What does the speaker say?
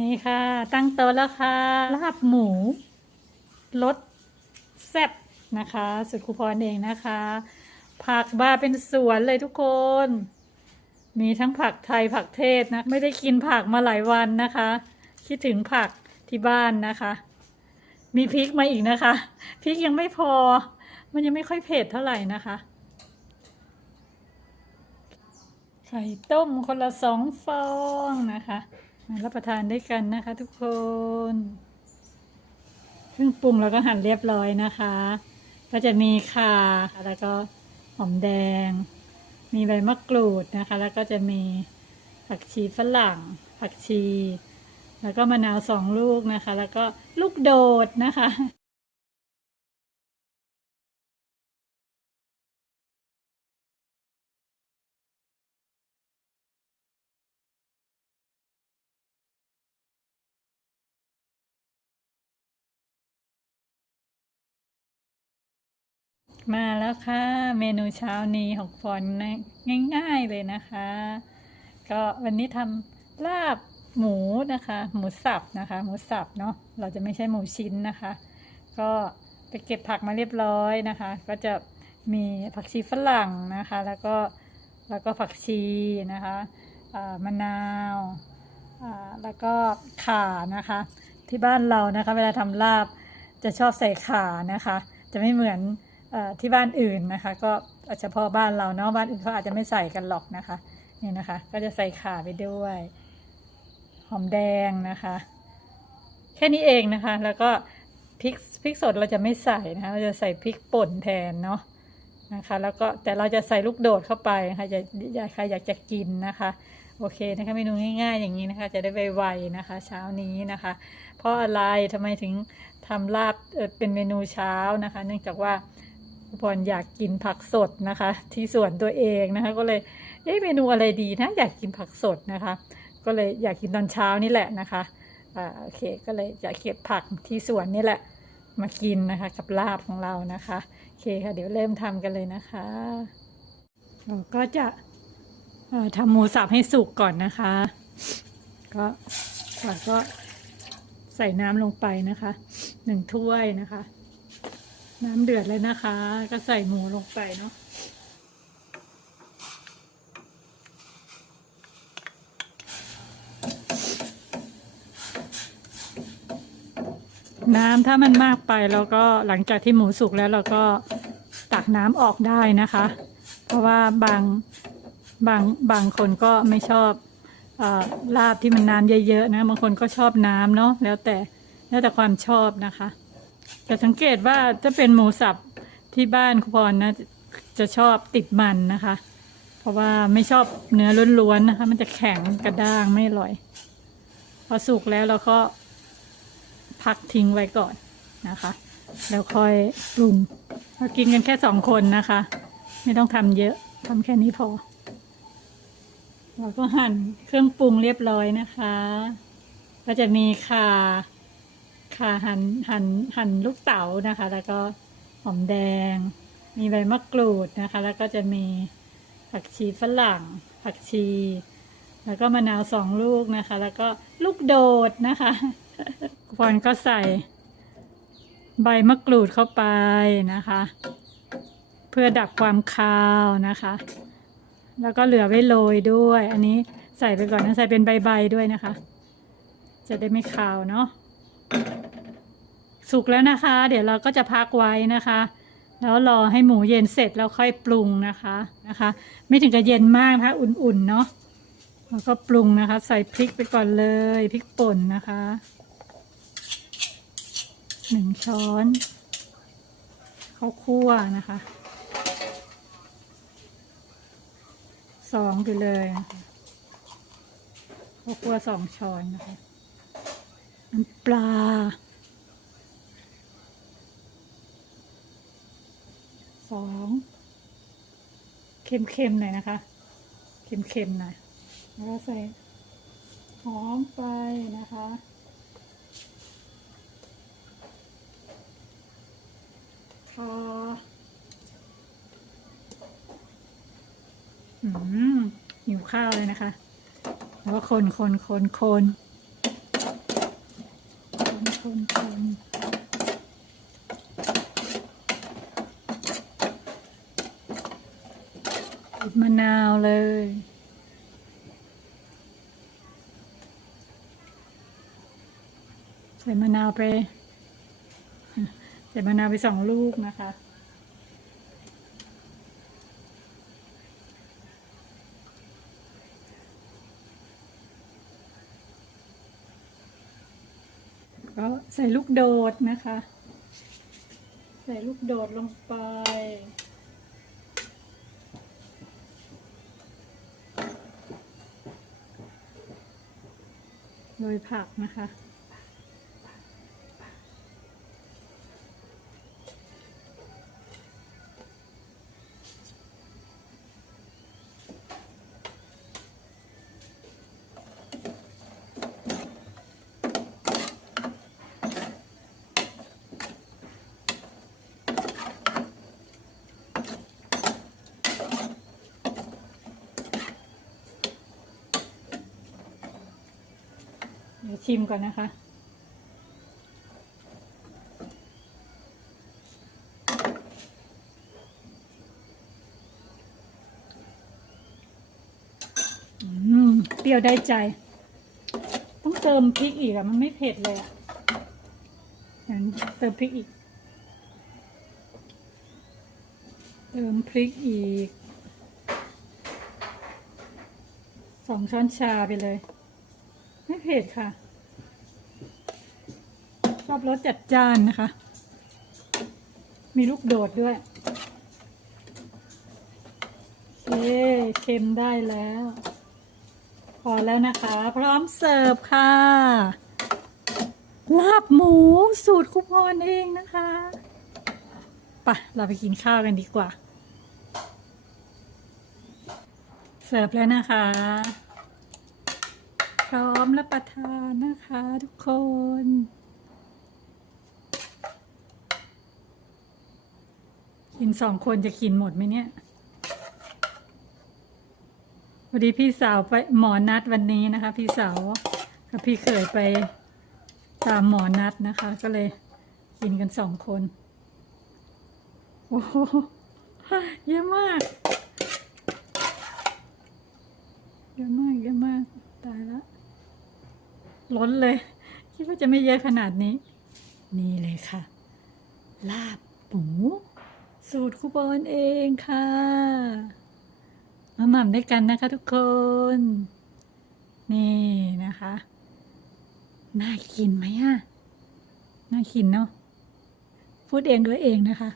นี่ค่ะ ตั้งโต๊ะแล้วค่ะ ลาบหมูรสแซ่บนะคะ สุดคูพรเองนะคะ ผักบาเป็นสวนเลยทุกคน มีทั้งผักไทยผักเทศนะ ไม่ได้กินผักมาหลายวันนะคะ คิดถึงผักที่บ้านนะคะ มีพริกมาอีกนะคะ พริกยังไม่พอ มันยังไม่ค่อยเผ็ดเท่าไหร่นะคะ ไข่ต้มคนละสองฟองนะคะ มารับประทานด้วยกันนะคะ ทุกคนเครื่องปรุงเราก็หั่นเรียบร้อยนะคะ ก็จะมีข่าแล้วก็หอมแดง มีใบมะกรูดนะคะ แล้วก็จะมีผักชีฝรั่ง ผักชี แล้วก็มะนาวสองลูกนะคะ แล้วก็ลูกโดดนะคะ มาแล้วค่ะ เมนูเช้านี้ของฟอนนะง่ายๆเลยนะคะ ก็วันนี้ทำลาบหมูนะคะ หมูสับนะคะ หมูสับเนาะเราจะไม่ใช่หมูชิ้นนะคะ ก็ไปเก็บผักมาเรียบร้อยนะคะ ก็จะมีผักชีฝรั่งนะคะ แล้วก็แล้วก็ผักชีนะคะมะนาวแล้วก็ข่านะคะ ที่บ้านเรานะคะ เวลาทำลาบจะชอบใส่ข่านะคะ จะไม่เหมือน ที่บ้านอื่นนะคะ ก็เฉพาะบ้านเราเนาะบ้านอื่นเขาอาจจะไม่ใส่กันหรอกนะคะนี่นะคะ ก็จะใส่ข่าไปด้วย หอมแดงนะคะ แค่นี้เองนะคะ แล้วก็พริกพริกสดเราจะไม่ใส่นะคะเราจะใส่พริกป่นแทนเนาะนะคะ แล้วก็แต่เราจะใส่ลูกโดดเข้าไปนะคะจะอยากใครอยากจะกินนะคะโอเคนะคะเมนูง่ายๆอย่างนี้นะคะ จะได้ไวๆนะคะ เช้านี้นะคะ เพราะอะไรทำไมถึงทำลาบเเป็นเมนูเช้านะคะ เนื่องจากว่า พรอยากกินผักสดนะคะ ที่สวนตัวเองนะคะ ก็เลยเอ๊ะเมนูอะไรดีนะ อยากกินผักสดนะคะ ก็เลยอยากกินตอนเช้านี่แหละนะคะอ่าโอเคก็เลยอยากเก็บผักที่สวนนี่แหละ มากินนะคะ กับลาบของเรานะคะโอเคค่ะ เดี๋ยวเริ่มทำกันเลยนะคะก็จะทำหมูสับให้สุกก่อนนะคะ ก็ก่อนก็ใส่น้ำลงไปนะคะหนึ่งถ้วยนะคะ น้ำเดือดเลยนะคะ ก็ใส่หมูลงไปเนาะน้ำถ้ามันมากไปแล้วก็หลังจากที่หมูสุกแล้วเราก็ตักน้ำออกได้นะคะ เพราะว่าบางบางบางคนก็ไม่ชอบอลาบที่มันน้ำเยอะๆนะบางคนก็ชอบน้ำเนาะแล้วแต่แล้วแต่ความชอบนะคะ แต่สังเกตว่าจะเป็นหมูสับที่บ้านคุณพรนะจะจะชอบติดมันนะคะ เพราะว่าไม่ชอบเนื้อล้วนๆนะคะ มันจะแข็งกระด้างไม่อร่อย พอสุกแล้วเราก็พักทิ้งไว้ก่อนนะคะ แล้วค่อยปรุงเรากินกันแค่สองคนนะคะ ไม่ต้องทำเยอะทำแค่นี้พอ เราก็หั่นเครื่องปรุงเรียบร้อยนะคะ ก็จะมีข่า ค่ะหั่นหั่นหั่นลูกเต๋านะคะ แล้วก็หอมแดง มีใบมะกรูดนะคะ แล้วก็จะมีผักชีฝรั่ง ผักชี แล้วก็มะนาวสองลูกนะคะ แล้วก็ลูกโดดนะคะพรก็ใส่ ใบมะกรูดเข้าไปนะคะ เพื่อดับความคาวนะคะ แล้วก็เหลือไว้โรยด้วย อันนี้ใส่ไปก่อนนะใส่เป็นใบๆด้วยนะคะ จะได้ไม่คาวเนาะ สุกแล้วนะคะ เดี๋ยวเราก็จะพักไว้นะคะ แล้วรอให้หมูเย็นเสร็จแล้วค่อยปรุงนะคะนะคะ ไม่ถึงกับเย็นมากนะคะอุ่นๆเนาะแล้วก็ปรุงนะคะ ใส่พริกไปก่อนเลยพริกป่นนะคะหนึ่งช้อนข้าวคั่วนะคะสองไปเลยข้าวคั่วสองช้อนนะคะ น้ำปลา สอง เค็มๆหน่อยนะคะ เค็มๆหน่อย แล้วก็ใส่หอมไปนะคะคาอืมหิวข้าวเลยนะคะ แล้วก็คนคนคนคน คนคนบีบ มะนาวเลย ใส่มะนาวไป ใส่มะนาวไปสองลูกนะคะก็ใส่ลูกโดดนะคะ ใส่ลูกโดดลงไป โรยผักนะคะ ดี๋ยวชิมก่อนนะคะ อืม เปรี้ยวได้ใจ ต้องเติมพริกอีกอะมันไม่เผ็ดเลยอะงั้นเติมพริกอีก เติมพริกอีกสองช้อนชาไปเลย ไม่เผ็ดค่ะ อบรสจัดจ้านนะคะ มีลูกโดดด้วยเคเค็มได้แล้ว พอแล้วนะคะ พร้อมเสิร์ฟค่ะ ลาบหมูสูตรคุปพรเองนะคะปะเราไปกินข้าวกันดีกว่า เสิร์ฟแล้วนะคะ พร้อมรับประทานนะคะทุกคน กินสองคนจะกินหมดไหมเนี่ยพอดีพี่สาวไปหมอนัดวันนี้นะคะ พี่สาวกับพี่เขยไปตามหมอนัดนะคะ ก็เลยกินกันสองคนโอ้โหเยอะมากเยอะมากเยอะมากตายล้วล้นเลย คิดว่าจะไม่เยอะขนาดนี้ นี่เลยค่ะ ลาบหมู สูตรคุปอนเองค่ะมาหม่ำด้วยกันนะคะทุกคน นี่นะคะ น่ากินไหมอะน่ากินเนาะพูดเองด้วยเองนะคะ